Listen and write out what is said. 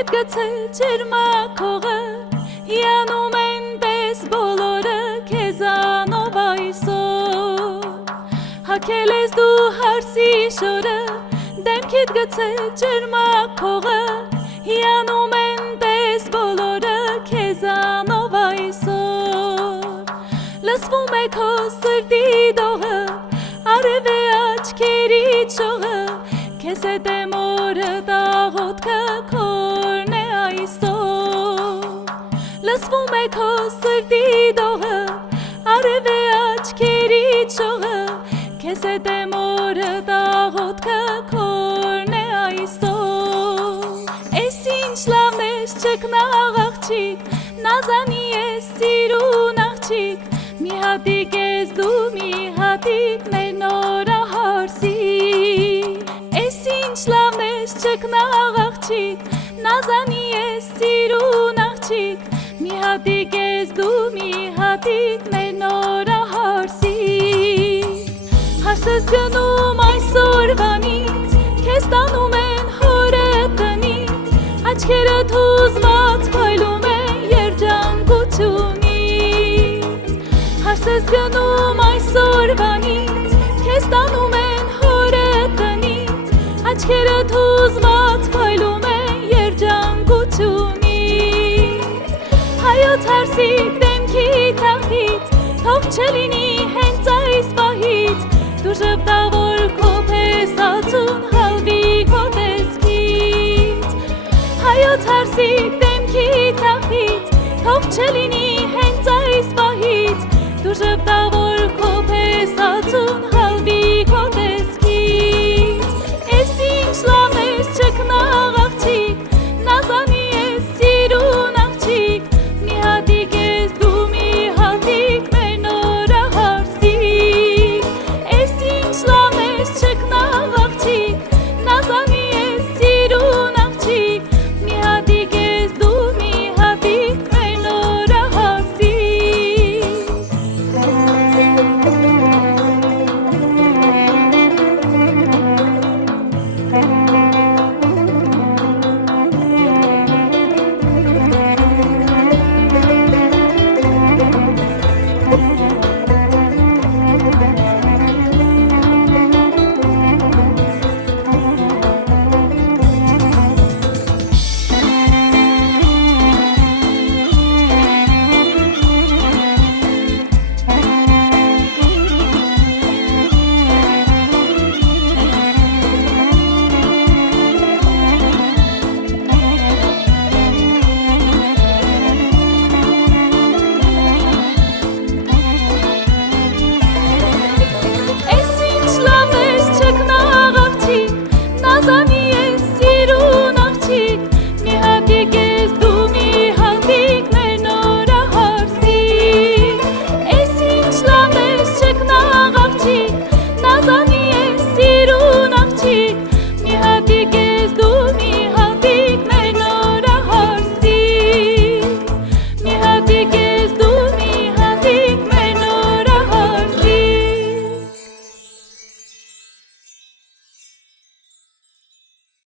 Դեմքիդ գցե ջերմակողը Հիանում են պես բոլորը քեզանով այսօր Հակել ես դու հարսի շորը Դեմքիդ գցե ջերմակողը Հիանում են պես բոլորը քեզանով այսօր Լսվում է քո սրտի դողը Արև է աչքերի ճողը Քեզ է դեմ օրը դաղոտքը քորն է այսօր Լսվում է քո սրտի դողը Արև է աչքերի ճողը Քեզ է դեմ օրը դաղոտքը քորն է այսօր Էս ինչ լավն ես չկնաղ աղջիկ Նազանի ես սիրուն աղջիկ Մի հատիկ ես դու մի հատիկ մեր նորահարսի Էս ինչ լավն ես չկնաղ աղջիկ Նազանի ես սիրուն աղջիկ Մի հատիկ ես դու մի հատիկ մեր նորահարսի Հարսս գնում այսօրվանից Քեզ տանում են հորը տնից Աչքերդ հուզված փայլում են երջանկությունից Հարսս գնում այսօրվանից Քեզ տանում են հորը տնից Աչքերդ հուզված փայլում են երջանկությունից Հայոց հարսիկ դեմքի թախից Թող չլինի հենց այս պահից Դու ժպտավոր քո փեսացուն հալվի քո տեսքից Հայոց հարսիկ դեմքի թախից Թող չլինի հենց այս պահից Դու ժպտավոր քո փեսացուն